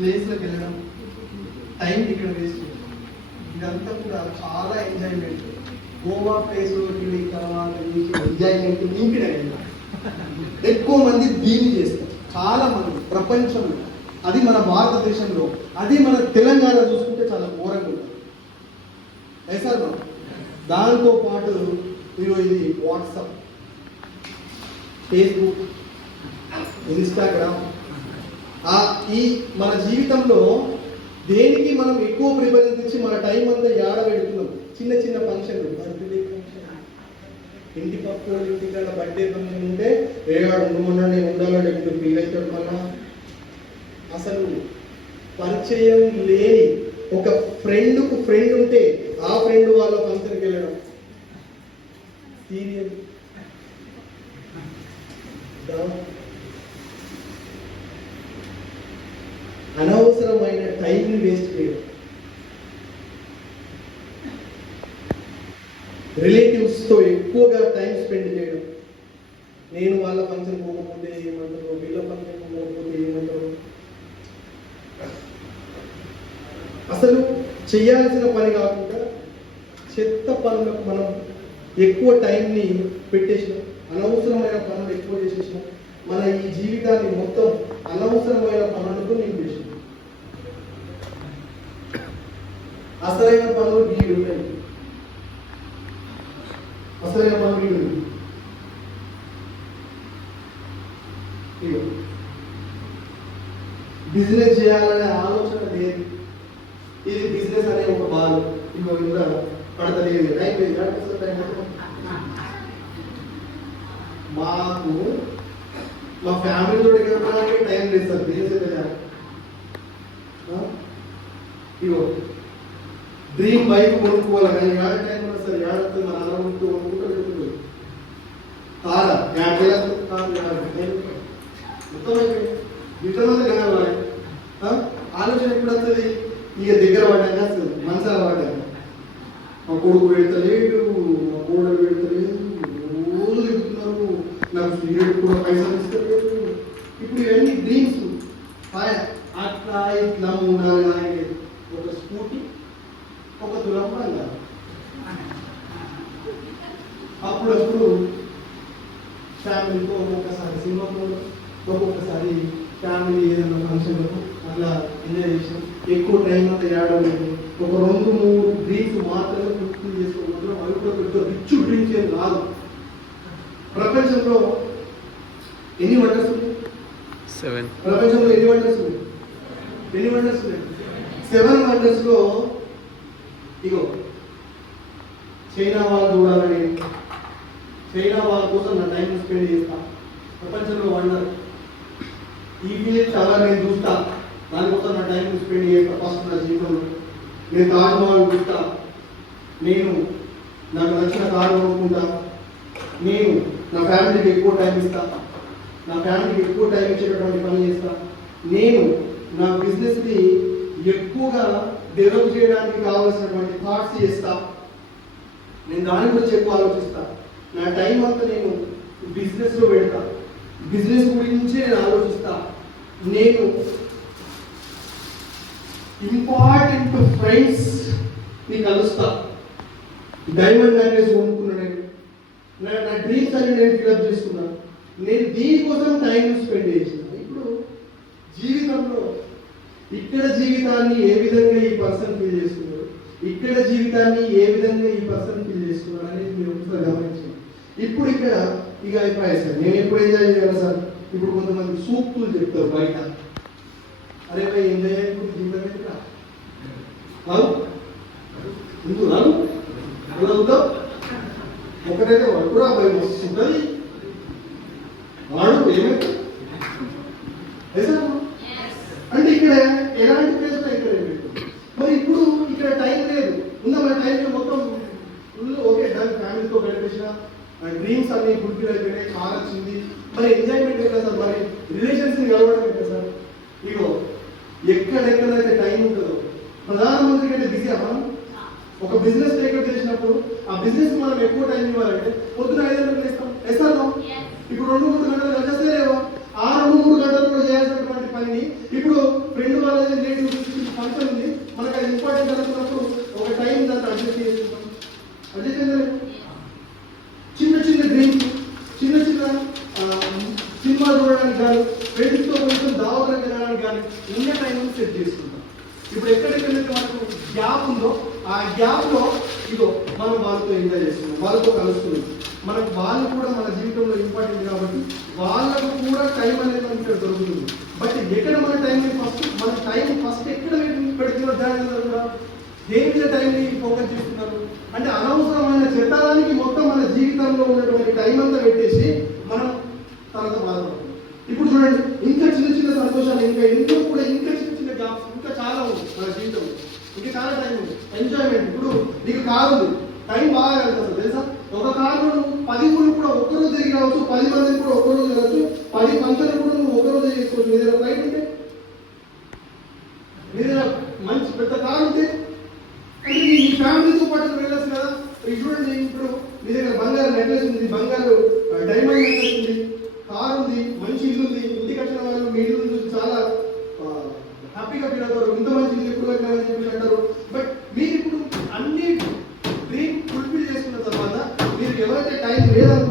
ప్లేస్లోకి వెళ్ళడం, టైం ఇక్కడ వేస్ట్, ఇదంతా కూడా చాలా ఎంజాయ్మెంట్. గోవా ప్లేస్లోకి వెళ్ళిన తర్వాత ఎంజాయ్మెంట్ లింక్డ్ అయ్యింది. ఎక్కువ మంది దీన్ని చేస్తారు, చాలా మంది ప్రపంచంలో. అది మన భారతదేశంలో, అది మన తెలంగాణ చూసుకుంటే చాలా ఘోరంగా ఉంటుంది. సార్ దాంతో పాటు ఇది వాట్సాప్, ఫేస్బుక్, ఇన్స్టాగ్రామ్, ఈ మన జీవితంలో దేనికి మనం ఎక్కువ ప్రిఫరెన్స్ ఇచ్చి మన టైం అంతా ఏడ పెడుతున్నాం. చిన్న చిన్న ఫంక్షన్లు, బర్త్డే ఫంక్షన్, ఇంటి పక్కన ఇంటికాడ బర్త్డే ఫంక్షన్ ఉంటే ఏడాడు ఉండమన్నా నేను ఉండాలని ఇప్పుడు ఫీల్ అవుతాడు. మళ్ళా అసలు పరిచయం లేని ఒక ఫ్రెండ్కు ఫ్రెండ్ ఉంటే ఆ ఫ్రెండ్ వాళ్ళ ఫంక్షన్కి వెళ్ళడం సీరియల్. అనవసరమైన టైంని వేస్ట్ చేయడం, రిలేటివ్స్తో ఎక్కువగా టైం స్పెండ్ చేయడం. నేను వాళ్ళ ఫంక్షన్ పోకపోతే ఏమంటారు, వీళ్ళ ఫంక్షన్ పోకపోతే ఏమంటారు. అసలు చేయాల్సిన పని కాకుండా చెత్త పనులకు మనం ఎక్కువ టైంని పెట్టేసినాం, అనవసరమైన పనులు ఎక్కువ చేసేసినాం. మన ఈ జీవితాన్ని మొత్తం అనవసరమైన పనులతో నింపేసినాం. అసలైన పనులు వీడు ఉంటాయి, అసలైన పనులు వీడు. బిజినెస్ చేయాలనే ఆలోచన లేదు. ఇది బిజినెస్ అనే ఒక బాల్ ఇంకో ఇంత పడతలేదు. మాకు మా ఫ్యామిలీతో గడపడానికి టైం లేదు సార్. బిజినెస్ ఇగో డ్రీమ్ బైక్ కొనుక్కోవాలి కానీ ఏడ టైం ఉన్నా సార్, ఏడతో మన అలా కొనుక్కుంటూ వెళ్తుంది. కారా మొత్తం విటమంతా కనవాలి. ఆలోచన ఎప్పుడు వస్తుంది? ఇక దగ్గర పడ్డాక వస్తుంది, మనసాల పడ్డాక. మా కొడుకు పెడతలేడు, మా కోడలు పెడతలేదు, రోజు చెప్తున్నారు నాకు సిగరెట్ కూడా పైసలు ఇస్తలేదు. ఇప్పుడు ఇవన్నీ డ్రీమ్స్. అట్లా ఇట్లా ఉండాలి. ఒక స్కూటీ, ఒక తులం బంగారం. అప్పుడప్పుడు ఫ్యామిలీతో ఒక్కొక్కసారి సినిమాతో, ఒక్కొక్కసారి ఫ్యామిలీ ఏదైనా ఫంక్షన్లకు అట్లా ఎంజాయ్ చేసాం. ఎక్కువ టైం అంతా ఏడవలేదు. ఒక 2-3 డ్రీమ్స్ మాత్రమే పూర్తి చేసుకోవద్దు. అవి కూడా పెద్ద రిచ్ డ్రీమ్స్ ఏం కాదు. ప్రపంచంలో ఎన్ని వండర్స్ ఉన్నాయి? 7. ప్రపంచంలో ఎన్ని వండర్స్ ఉన్నాయి? 7 వండర్స్ లో ఇగో చైనా వాళ్ళు చూడాలని, చైనా వాళ్ళ కోసం నా టైం స్పెండ్ చేస్తా. ప్రపంచంలో వండర్ ఈఫిల్ టవర్ నేను చూస్తా, దానికోసం నా టైం స్పెండ్ చేస్తా. ఫస్ట్ నా జీవితంలో నేను తాజ్మహల్ చూస్తా, నేను నాకు నచ్చిన కారు కొనుక్కుంటా, నేను నా ఫ్యామిలీకి ఎక్కువ టైం ఇస్తా, నా ఫ్యామిలీకి ఎక్కువ టైం ఇచ్చేటటువంటి పని చేస్తా. నేను నా బిజినెస్ని ఎక్కువగా డెవలప్ చేయడానికి కావాల్సినటువంటి థాట్స్ చేస్తా. నేను దాని గురించి ఎక్కువ ఆలోచిస్తా. నా టైం అంతా నేను బిజినెస్లో పెడతా, బిజినెస్ గురించి నేను ఆలోచిస్తా. నేను ఇంపార్టెంట్ ఫ్రెండ్స్ ని కలుస్తా. డైమండ్ మ్యారేజ్ కొనుక్కున్నాను, నా డ్రీమ్స్ అన్ని నేను ఫిలప్ చేసుకున్నాను. నేను దీనికోసం టైం స్పెండ్ చేసిన. ఇప్పుడు జీవితంలో ఇక్కడ జీవితాన్ని ఏ విధంగా ఈ పర్సన్ ఫీల్ చేసుకున్నారు, ఇక్కడ జీవితాన్ని ఏ విధంగా ఈ పర్సన్ ఫీల్ చేసుకున్నారు అనేది మీరు ఒకసారి గమనించండి. ఇప్పుడు ఇక్కడ ఇక అయిపోయాయి సార్, నేను ఎప్పుడు ఎంజాయ్ చేయాలి సార్. ఇప్పుడు కొంతమంది సూక్తులు చెప్తారు బయట, అరే భయ్ ఎంజాయ్ అయిపోయి జీవితం ఎట్లా ముందు రాను ఎలా అవుతావు. ఒకటైతే వడ్డురా భయం వస్తుంటుంది, వాడు ఏమైతే అంటే ఇక్కడ ఎలాంటి ప్లేస్లో ఇక్కడ మరి ఇప్పుడు ఇక్కడ టైం లేదు. ఉందా మన టైంలో మొత్తం ఓకే దాని ఫ్యామిలీతో గడిపేసిన డ్రీమ్స్ అన్ని ఫుల్ఫిల్ అయిపోయినాయి, కార్ వచ్చింది. మరి ఎంజాయ్మెంట్ ఎట్లా సార్? మరి రిలేషన్స్ కలవడం ఎట్లా సార్? ఇగో ఎక్కడెక్కడైతే టైం ఉంటుందో, ప్రధానమంత్రి కంటే బిజీ మనం ఒక బిజినెస్ టేకప్ చేసినప్పుడు ఆ బిజినెస్ మనం ఎక్కువ టైం ఇవ్వాలంటే పొద్దున 5 గంటలకు ఇస్తాం. వేస్తాను ఇప్పుడు 2-3 గంటలు గడిచేస్తే లేవా? ఆ 2-3 గంటల్లో చేయాల్సినటువంటి పని ఇప్పుడు ఫ్రెండ్ వాళ్ళ మనకు అది ఇంపార్టెంట్ అనుకున్నప్పుడు ఒక టైం దాన్ని అడ్జస్ట్ చేసుకుంటాం. అడ్జస్ట్ అయిందా? చిన్న చిన్న డ్రీమ్స్, చిన్న చిన్న సినిమా చూడడానికి కానీ, ఫ్రెండ్స్తో కొంచెం దావతలకు వెళ్ళడానికి కానీ ఉన్న టైం సెట్ చేసుకుంటాం. ఇప్పుడు ఎక్కడెక్కడైతే మనకు గ్యాప్ ఉందో ఆ గ్యాప్లో ఇదో మనం వాళ్ళతో ఎంజాయ్ చేస్తున్నాం, వాళ్ళతో కలుస్తున్నాం. మనకు వాళ్ళు కూడా మన జీవితంలో ఇంపార్టెంట్ కాబట్టి వాళ్ళకు కూడా టైం అనేది మనకి ఇక్కడ దొరుకుతుంది. బట్ ఎక్కడ మన టైంని మన టైం ఎక్కడ పెడుతున్నారు? జాగ్రత్తగా కూడా దేని మీద టైంని ఫోకస్ చేస్తున్నారు అంటే అనవసరమైన చెడ్డడానికి మొత్తం మన జీవితంలో ఉన్నటువంటి టైం అంతా పెట్టేసి మనం తర్వాత బాధపడుతున్నాం. ఇప్పుడు చూడండి, ఇంకా చిన్న చిన్న సంతోషాలు, ఇంకా ఎన్నో కూడా ఇంకా చిన్న చిన్న జాబ్స్ ఇంకా చాలా ఉంది మన జీవితంలో, ఇంకా చాలా టైం ఉంది. ఎంజాయ్మెంట్. ఇప్పుడు నీకు కారు ఉంది, టైం బాగా వెళ్తుంది తెలుసా? ఒక కారు నువ్వు 10 ఊళ్ళు కూడా ఒక్కరోజు తిరిగి రావచ్చు, 10 మందిని కూడా ఒక్కరోజు వెళ్ళచ్చు, 10 ఫంక్షన్లు కూడా నువ్వు ఒక్కరోజు చేసుకోవచ్చు. మీ దగ్గర ఫ్లైట్ ఉంటే, మీ దగ్గర మంచి పెద్ద కారు ఉంటే అంటే నీ ఫ్యామిలీతో పాటు వెళ్ళచ్చు కదా. చూడండి, ఇప్పుడు మీ దగ్గర బంగారు నెక్లెస్ ఉంది, బంగారు డైమండ్ నెక్లెస్ ఉంది, కారు ఉంది, మంచి ఇల్లు ఉంది. ఇంటికి వచ్చిన వాళ్ళు మీ ఇల్లు చూసి చాలా హ్యాపీగా ఫీల్ అవుతారు. ఇంత మంచి ఇల్లు ఎప్పుడు వెళ్ళాలని చెప్పి అంటారు. బట్ మీరు ఇప్పుడు అన్ని డ్రీమ్ ఫుల్ఫిల్ చేసుకున్న తర్వాత మీరు ఎవరైతే టైం లేదనుకుంటున్నారో